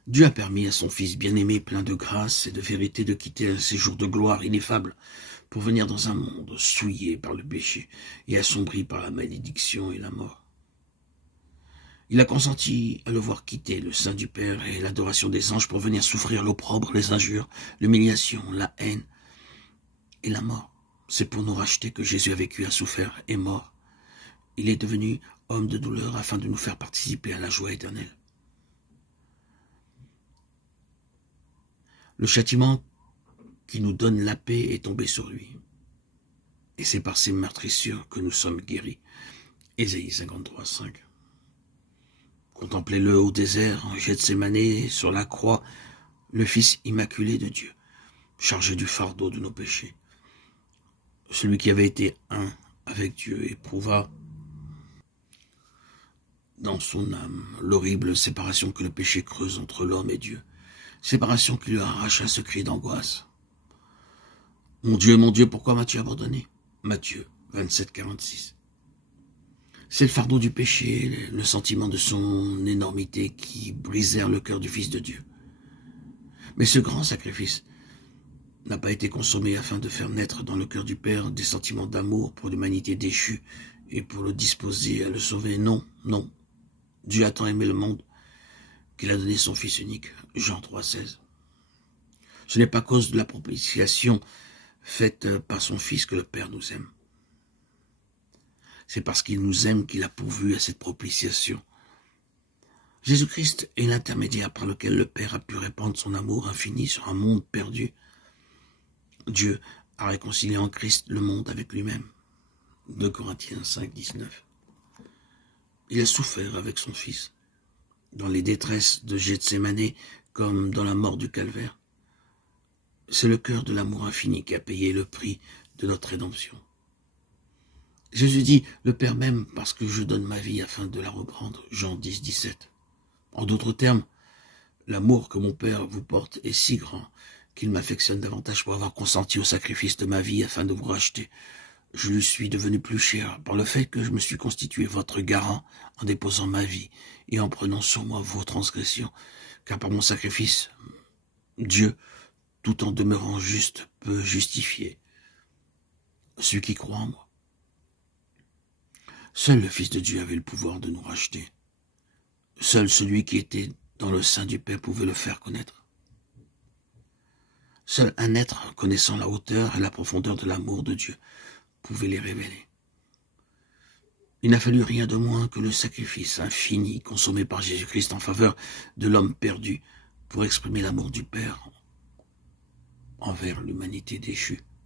Dieu a permis à son Fils bien-aimé, plein de grâce et de vérité, de quitter un séjour de gloire ineffable pour venir dans un monde souillé par le péché et assombri par la malédiction et la mort. Il a consenti à le voir quitter le sein du Père et l'adoration des anges pour venir souffrir l'opprobre, les injures, l'humiliation, la haine et la mort. C'est pour nous racheter que Jésus a vécu, a souffert, est mort. Il est devenu homme de douleur afin de nous faire participer à la joie éternelle. Le châtiment qui nous donne la paix est tombé sur lui. Et c'est par ses meurtrissures que nous sommes guéris. Ésaïe 53, 5. Contemplez-le au désert, en Gethsémanée, sur la croix, le Fils immaculé de Dieu, chargé du fardeau de nos péchés. Celui qui avait été un avec Dieu éprouva dans son âme l'horrible séparation que le péché creuse entre l'homme et Dieu. Séparation qui lui arracha ce cri d'angoisse. Mon Dieu, pourquoi m'as-tu abandonné? Matthieu 27, 46. C'est le fardeau du péché, le sentiment de son énormité qui brisèrent le cœur du Fils de Dieu. Mais ce grand sacrifice n'a pas été consommé afin de faire naître dans le cœur du Père des sentiments d'amour pour l'humanité déchue et pour le disposer à le sauver. Non, non. Dieu a tant aimé le monde qu'il a donné son Fils unique. Jean 3, 16. Ce n'est pas à cause de la propitiation faite par son Fils que le Père nous aime. C'est parce qu'il nous aime qu'il a pourvu à cette propitiation. Jésus-Christ est l'intermédiaire par lequel le Père a pu répandre son amour infini sur un monde perdu. Dieu a réconcilié en Christ le monde avec lui-même. 2 Corinthiens 5, 19. Il a souffert avec son Fils, dans les détresses de Gethsémanée comme dans la mort du calvaire. C'est le cœur de l'amour infini qui a payé le prix de notre rédemption. Jésus dit, le Père m'aime parce que je donne ma vie afin de la reprendre. Jean 10, 17. En d'autres termes, l'amour que mon Père vous porte est si grand qu'il m'affectionne davantage pour avoir consenti au sacrifice de ma vie afin de vous racheter. Je lui suis devenu plus cher par le fait que je me suis constitué votre garant en déposant ma vie et en prenant sur moi vos transgressions, car par mon sacrifice, Dieu, tout en demeurant juste, peut justifier celui qui croit en moi. Seul le Fils de Dieu avait le pouvoir de nous racheter. Seul celui qui était dans le sein du Père pouvait le faire connaître. Seul un être connaissant la hauteur et la profondeur de l'amour de Dieu pouvait les révéler. Il n'a fallu rien de moins que le sacrifice infini consommé par Jésus-Christ en faveur de l'homme perdu pour exprimer l'amour du Père envers l'humanité déchue.